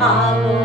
好